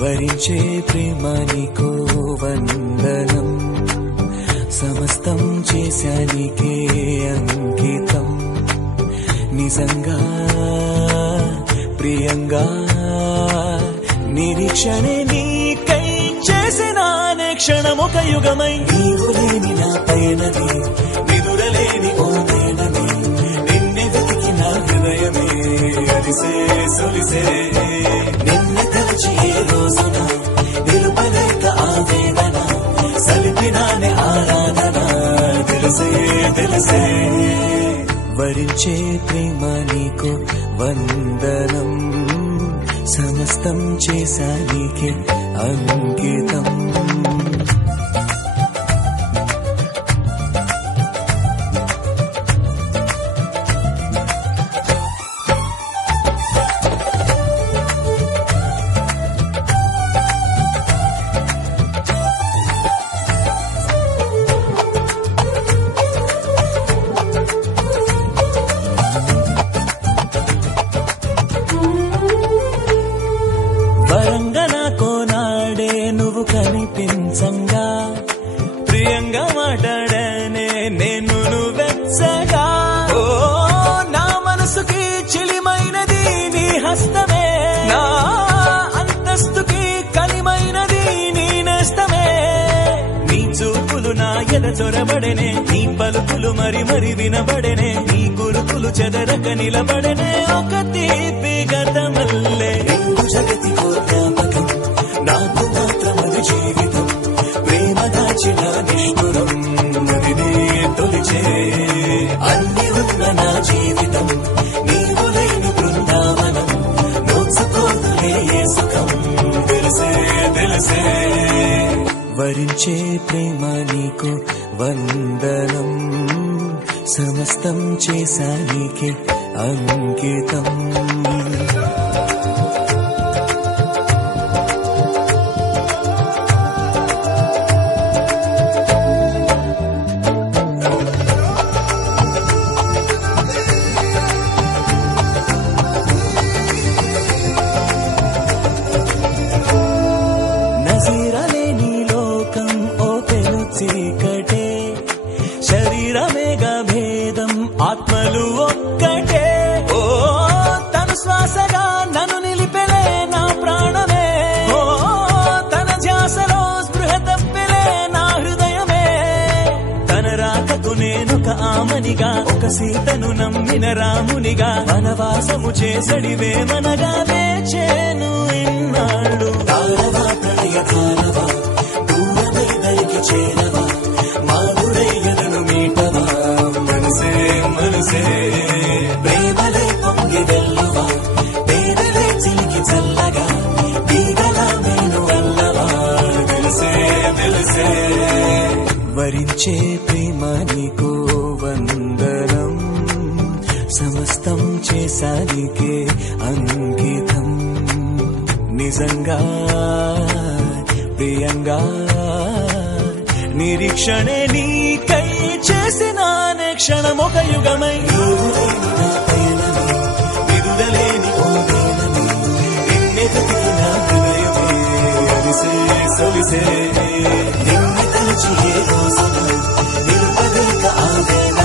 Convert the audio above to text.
వరించే ప్రేమ నీకో వందనం సమస్తం చేశా నీకే అంకితం నిజంగా ప్రియంగా నిరీక్షణే నీకై చేసిన క్షణమొక యుగమై నీవు లేని నా పైనది నిదురలేని ఓ నేనని నిన్నే వెతికిన హృదయమే అలిసే సొలిసే నిన్ను తలచి ఏ రోజున నిలుపలేక ఆవేదన సలిపినానే ఆరాధన తెలిసే తెలిసే వరించే ప్రేమ నీకు వందనం సమస్తం చేశా నీకే అంకితం వరంగా నాకో నాడే నువ్వు కనిపించంగా ప్రియంగా మాట్లాడనే నేను నువ్వెచ్చగా ఓ నా మనసుకి చిలిమైనది నీ హస్తమే నా అంతస్తుకి కలిమైనది నీ నేస్తమే నీ చూపులు నా ఎద చొరబడనే నీ పలుకులు మరి మరి వినబడనే నీ గురుకులు చెదరక నిలబడనే ఒక తీపి గతమల్లే జగతికో జ్ఞాపకం నాకు మాత్రమది జీవితం ప్రేమ దాచిన నిష్ఠురం నదినే తొలిచే అన్ని ఉన్న నా జీవితం నీవు లేని బృందావనం నోచుకోదులే ఏ సుఖం తెలిసే తెలిసే వరించే ప్రేమ నీకు వందనం సమస్తం చేశా నీకే అంకితం నజీరలేని లోకం ఓ పెను చీకటే శరీరమేగా భేదం ఆత్మలు ఒక్కటే ఓ తను శ్వాసగా నన్ను నిలిపెలే నా ప్రాణమే ఓ తన ధ్యాసలో స్పృహ తప్పెలే నా హృదయమే తన రాకకు నేనొక ఆమనిగా ఒక సీతను నమ్మిన రామునిగా వనవాసము చేసడివే మనగా వేచేను ఇన్నాళ్ళు కాలవా దూరమై దరికి చేరవా మాధురయ్యను మీటవా మనసే మనసే ప్రేమలే పొంగి వెల్లువా పేదలే చిలికి చల్లగా తీగలా నేను వల్లవా తెలిసే తెలిసే వరించే ప్రేమ నీకో వందనం సమస్తం చేశా నీకే అంకితం నిజంగా ప్రియంగా నిరీక్షణే నీకై చేసిన క్షణమొక యుగమై నిదురలేని ఓ నేనని నిన్నే వెతికిన హృదయమే అలిసే సొలిసే నిన్ను తలచి ఏ రోజున నిలుపలేక ఆవేదన